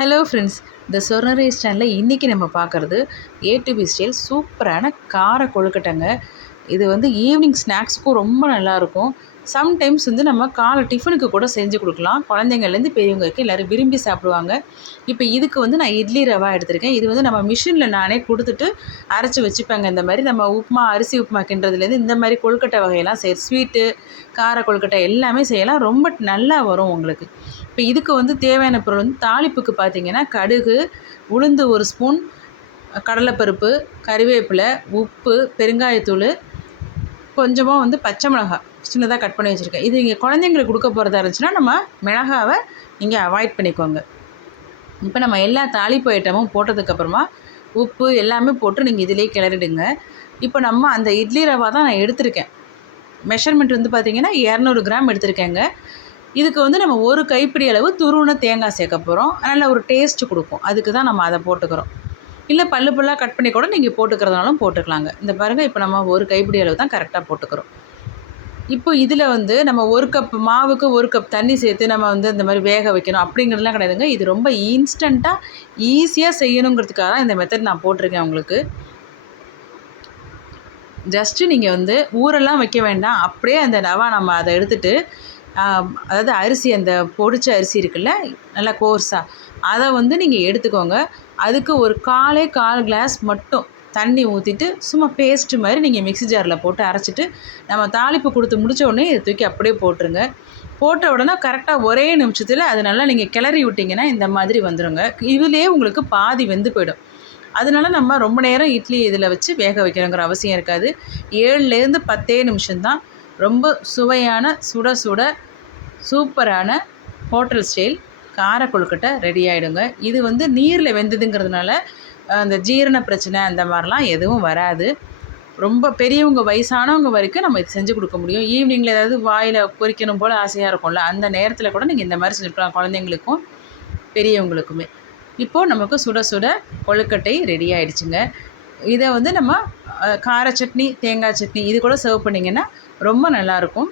Hello friends இந்த சொர்ணரை சேனலில் இன்றைக்கி நம்ம பார்க்குறது ஏ டு பி ஸ்டைல் சூப்பரான கார கொழுக்கட்டைங்க. இது வந்து ஈவினிங் ஸ்நாக்ஸுக்கும் ரொம்ப நல்லாயிருக்கும் சம்டைம்ஸ் வந்து நம்ம காலை டிஃபனுக்கு கூட செஞ்சு கொடுக்கலாம். குழந்தைங்கள்லேருந்து பெரியவங்க இருக்குது எல்லோரும் விரும்பி சாப்பிடுவாங்க. இப்போ இதுக்கு வந்து நான் இட்லி ரவா எடுத்திருக்கேன். இது வந்து நம்ம மிஷினில் நானே கொடுத்துட்டு அரைச்சி வச்சுப்பேங்க. இந்த மாதிரி நம்ம உப்புமா அரிசி உப்புமா கிண்டுறதுலேருந்து இந்த மாதிரி கொழுக்கட்டை வகையெல்லாம் செய் ஸ்வீட்டு கார கொழுக்கட்டை எல்லாமே செய்யலாம். ரொம்ப நல்லா வரும் உங்களுக்கு. இப்போ இதுக்கு வந்து தேவையான பொருள் வந்து தாளிப்புக்கு பார்த்திங்கன்னா கடுகு உளுந்து ஒரு ஸ்பூன் கடலைப்பருப்பு கறிவேப்பிலை உப்பு பெருங்காயத்தூள் கொஞ்சமாக வந்து பச்சை மிளகாய் சின்னதாக கட் பண்ணி வச்சுருக்கேன். இது நீங்கள் குழந்தைங்களுக்கு கொடுக்க போகிறதா இருந்துச்சுன்னா நம்ம மிளகாவை நீங்கள் அவாய்ட் பண்ணிக்கோங்க. இப்போ நம்ம எல்லா தாளிப்பு ஐட்டமும் போட்டதுக்கப்புறமா உப்பு எல்லாமே போட்டு நீங்கள் இதிலே கிளறிடுங்க. இப்போ நம்ம அந்த இட்லி ரவா தான் நான் எடுத்திருக்கேன். மெஷர்மெண்ட் வந்து பார்த்திங்கன்னா இரநூறு கிராம் எடுத்திருக்கேங்க. இதுக்கு வந்து நம்ம ஒரு கைப்பிடி அளவு துருவன தேங்காய் சேர்க்க போகிறோம் நல்ல ஒரு டேஸ்ட்டு கொடுக்கும். அதுக்கு தான் நம்ம அதை போட்டுக்கிறோம். இல்லை பல்லு பல்லாக கட் பண்ணி கூட நீங்கள் போட்டுக்கிறதுனாலும் போட்டுக்கலாங்க. இந்த பாருங்கள் இப்போ நம்ம ஒரு கைப்பிடி அளவு தான் கரெக்டாக போட்டுக்கிறோம். இப்போ இதில் வந்து நம்ம ஒரு கப் மாவுக்கு ஒரு கப் தண்ணி சேர்த்து நம்ம வந்து இந்த மாதிரி வேக வைக்கணும் அப்படிங்கிறதுலாம் கிடையாதுங்க. இது ரொம்ப இன்ஸ்டண்ட்டாக ஈஸியாக செய்யணுங்கிறதுக்காக தான் இந்த மெத்தட் நான் போட்டிருக்கேன் உங்களுக்கு. ஜஸ்ட்டு நீங்கள் வந்து ஊரெல்லாம் வைக்க வேண்டாம். அப்படியே அந்த ரவா நம்ம அதை எடுத்துகிட்டு அதாவது அரிசி அந்த பொடிச்ச அரிசி இருக்குல்ல நல்லா கோர்ஸாக அதை வந்து நீங்கள் எடுத்துக்கோங்க. அதுக்கு ஒரு காலே கால் கிளாஸ் மட்டும் தண்ணி ஊற்றிட்டு சும்மா பேஸ்ட்டு மாதிரி நீங்கள் மிக்ஸி ஜாரில் போட்டு அரைச்சிட்டு நம்ம தாளிப்பு கொடுத்து முடித்த உடனே இதை தூக்கி அப்படியே போட்டுருங்க. போட்ட உடனே கரெக்டாக ஒரே நிமிஷத்தில் அது நல்லா நீங்கள் கிளறி விட்டிங்கன்னா இந்த மாதிரி வந்துடுங்க இதுலேயே உங்களுக்கு பாதி வெந்து போயிடும். அதனால நம்ம ரொம்ப நேரம் இட்லி இதில் வச்சு வேக வைக்கணுங்கிற அவசியம் இருக்காது. ஏழுலேருந்து பத்தே நிமிஷம்தான். ரொம்ப சுவையான சுட சுட சூப்பரான ஹோட்டல் ஸ்டைல் கார கொழுக்கட்டை ரெடி ஆகிடுங்க இது வந்து நீரில் வெந்ததுங்கிறதுனால அந்த ஜீரண பிரச்சனை அந்த மாதிரிலாம் எதுவும் வராது. ரொம்ப பெரியவங்க வயசானவங்க வரைக்கும் நம்ம இது செஞ்சு கொடுக்க முடியும். ஈவினிங்கில் ஏதாவது வாயில் பொறிக்கணும் போல் ஆசையாக இருக்கும்ல அந்த நேரத்தில் கூட நீங்கள் இந்த மாதிரி செஞ்சுக்கலாம். குழந்தைங்களுக்கும் பெரியவங்களுக்குமே. இப்போது நமக்கு சுட சுட கொழுக்கட்டை ரெடி ஆகிடுச்சுங்க இதை வந்து நம்ம கார சட்னி தேங்காய் சட்னி இது கூட சர்வ் பண்ணிங்கன்னா ரொம்ப நல்லாயிருக்கும்.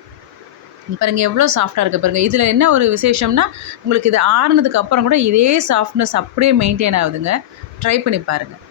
பாருங்கள் எவ்வளோ சாஃப்டாக இருக்குது பாருங்கள் இதில் என்ன ஒரு விசேஷம்னா உங்களுக்கு இது ஆறுனதுக்கு அப்புறம் கூட இதே சாஃப்ட்னஸ் அப்படியே மெயின்டைன் ஆகுதுங்க. ட்ரை பண்ணி பாருங்கள்